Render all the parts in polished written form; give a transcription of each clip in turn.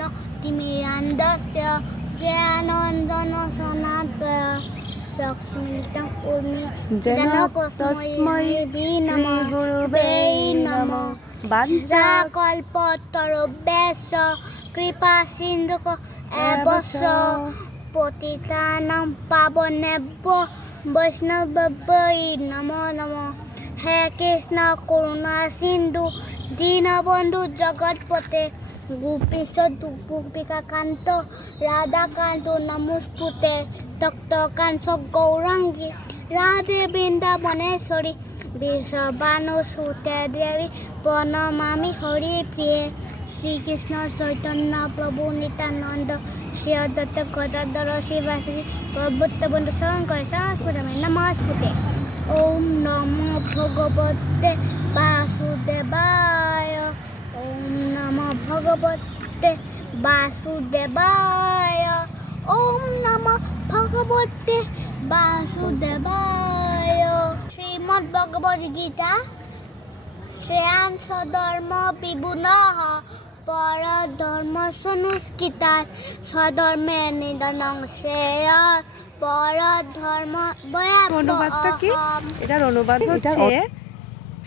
ज्ञानाञ्जन तिमिरान्धस्य ज्ञानाञ्जनशलाकया चक्षुरुन्मिलितं येन तस्मै श्रीगुरुवे नमः। वाञ्छाकल्पतरुभ्यश्च कृपासिन्धुको एव च पतितानां पावनेभ्यो वैष्णवेभ्यो नमो नमः। हे कृष्ण करुणा सिन्धु दीनबन्धु जगत्पते गोपीश गोपिकान्त राधाकान्त नमोस्तुते तप्तकांच गौराङ्गी राधे वृन्दावनेश्वरी वृषभानुसुते देवी प्रणमामि हरिप्रिये। श्रीकृष्ण चैतन्य प्रभु नित्यानंद श्री अद्वैत गदाधर श्रीवासदि गौरभक्तवृन्द शंकर संस्कृतमे नमस्ते। ओम नमो भगवते वासुदेवाय। ओम नमो भगवते वासुदेवाय। ओम नमो भगवते वासुदेवाय। श्रीमद् भगवद गीता श्रेयांश धर्म विगुणः परधर्म संस्कृतात् स्वधर्मे निधनं श्रेयः परधर्म অনুবাদটা কি? এটার অনুবাদ হচ্ছে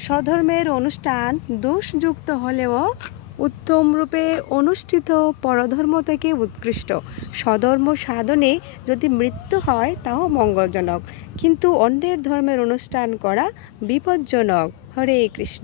স্বধর্মের অনুষ্ঠান দোষযুক্ত হলেও উত্তম রূপে অনুষ্ঠিত পরধর্ম থেকে উৎকৃষ্ট। স্বধর্ম সাধনে যদি মৃত্যু হয় তাও মঙ্গলজনক, কিন্তু অন্যের ধর্মের অনুষ্ঠান করা বিপজ্জনক। হরে কৃষ্ণ।